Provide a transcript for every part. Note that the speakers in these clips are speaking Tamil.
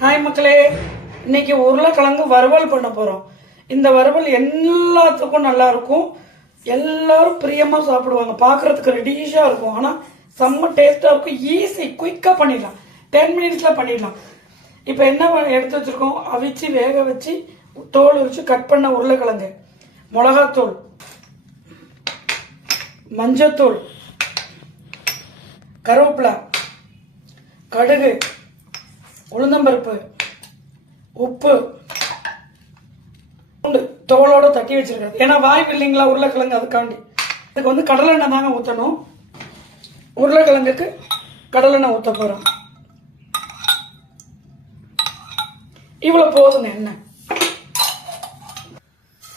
ஹாய் மக்களே, இன்னைக்கு உருளைக்கிழங்கு வறுவல் பண்ண போறோம். இந்த வறுவல் எல்லாத்துக்கும் நல்லா இருக்கும். எல்லாரும் பிரியமா சாப்பிடுவாங்க. பார்க்கறதுக்கு ரெடிஷா இருக்கும். ஆனா செம்ம டேஸ்டா இருக்கும். ஈஸி, குயிக்கா பண்ணிடலாம். 10 மினிட்ஸ்ல பண்ணிடலாம். இப்போ என்ன எடுத்து வச்சிருக்கோம்? அவிச்சு வேக வச்சு தோல் உரிச்சு கட் பண்ண உருளைக்கிழங்கு, மிளகாத்தூள், மஞ்சத்தூள், கருவேப்பிலை, கடுகு, உளுந்தம்பருப்பு, உப்பு, பூண்டு தோலோட தட்டி வச்சிருக்காது. ஏன்னா வாய்ப்பு இல்லைங்களா உருளைக்கிழங்கு, அதுக்காண்டி. இதுக்கு வந்து கடலெண்ணெய் தாங்க ஊற்றணும். உருளைக்கிழங்குக்கு கடலெண்ணெய் ஊற்ற போகிறோம். இவ்வளோ போதுங்க எண்ணெய்.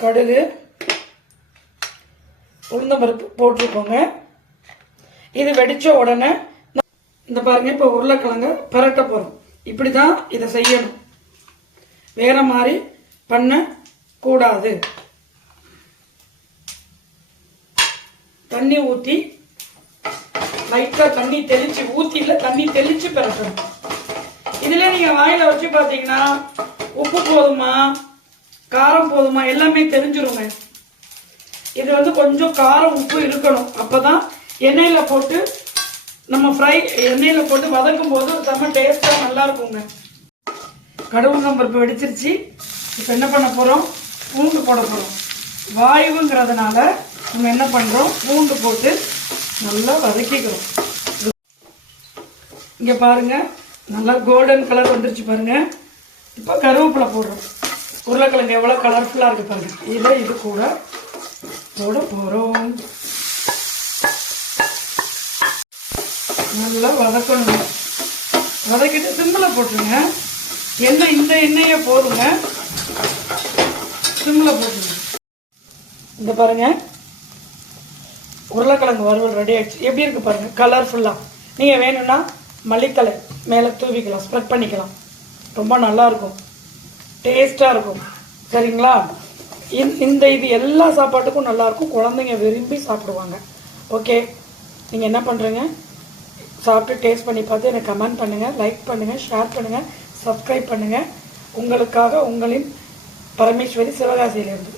கடுகு, உளுந்தம்பருப்பு போட்டிருக்கோங்க. இது வெடிச்ச உடனே இந்த பாருங்க, இப்போ உருளைக்கிழங்க பரட்ட போறோம். இப்படிதான் இதை செய்யணும். வேற மாதிரி பண்ண கூடாது. தண்ணி ஊத்தி லைட்டா தண்ணி தெளிச்சு, ஊத்தில தண்ணி தெளிச்சு பரட்டணும். இதுல நீங்க வாயில வச்சு பாத்தீங்கன்னா உப்பு போதுமா காரம் போதுமா எல்லாமே தெரிஞ்சிருங்க. இது வந்து கொஞ்சம் காரம் உப்பு இருக்கணும். அப்பதான் எண்ணெயில போட்டு நம்ம எண்ணெயில போட்டு வதக்கும் போது செம்ம டேஸ்டா நல்லா இருக்குங்க. கடுகுந்தம்பருப்பு வெடிச்சிருச்சு. இப்போ என்ன பண்ண போறோம்? பூண்டு போட போறோம். வாயுங்கிறதுனால நம்ம என்ன பண்றோம்? பூண்டு போட்டு நல்லா வதக்கிக்கிறோம். இங்க பாருங்க, நல்லா கோல்டன் கலர் வந்துருச்சு பாருங்க. இப்போ கருவேப்பிலை போடுறோம். உருளைக்கிழங்கு எவ்வளவு கலர்ஃபுல்லா இருக்கு பாருங்க. இது கூட போட போறோம். நல்லா வதக்கணும். வதக்கிட்டு சிம்மில் போட்டுருங்க. எண்ணெய் இந்த எண்ணெயே போதுங்க. சிம்மில் போட்டுருங்க. இந்த பாருங்க, உருளைக்கிழங்கு வறுவல் ரெடி ஆயிடுச்சு. எப்படி இருக்கு பாருங்க, கலர்ஃபுல்லா. நீங்க வேணும்னா மல்லித்தலை மேலே தூவிக்கலாம், ஸ்ப்ரெட் பண்ணிக்கலாம். ரொம்ப நல்லா இருக்கும், டேஸ்டா இருக்கும். சரிங்களா? இது எல்லா சாப்பாட்டுக்கும் நல்லா இருக்கும். குழந்தைங்க விரும்பி சாப்பிடுவாங்க. ஓகே, நீங்க என்ன பண்றீங்க? சாப்பிட்டு டேஸ்ட் பண்ணி பார்த்து எனக்கு கமெண்ட் பண்ணுங்க, லைக் பண்ணுங்க, ஷேர் பண்ணுங்க, சப்ஸ்கிரைப் பண்ணுங்க. உங்களுக்காக உங்களின் பரமேஸ்வரி, சிவகாசியிலிருந்து.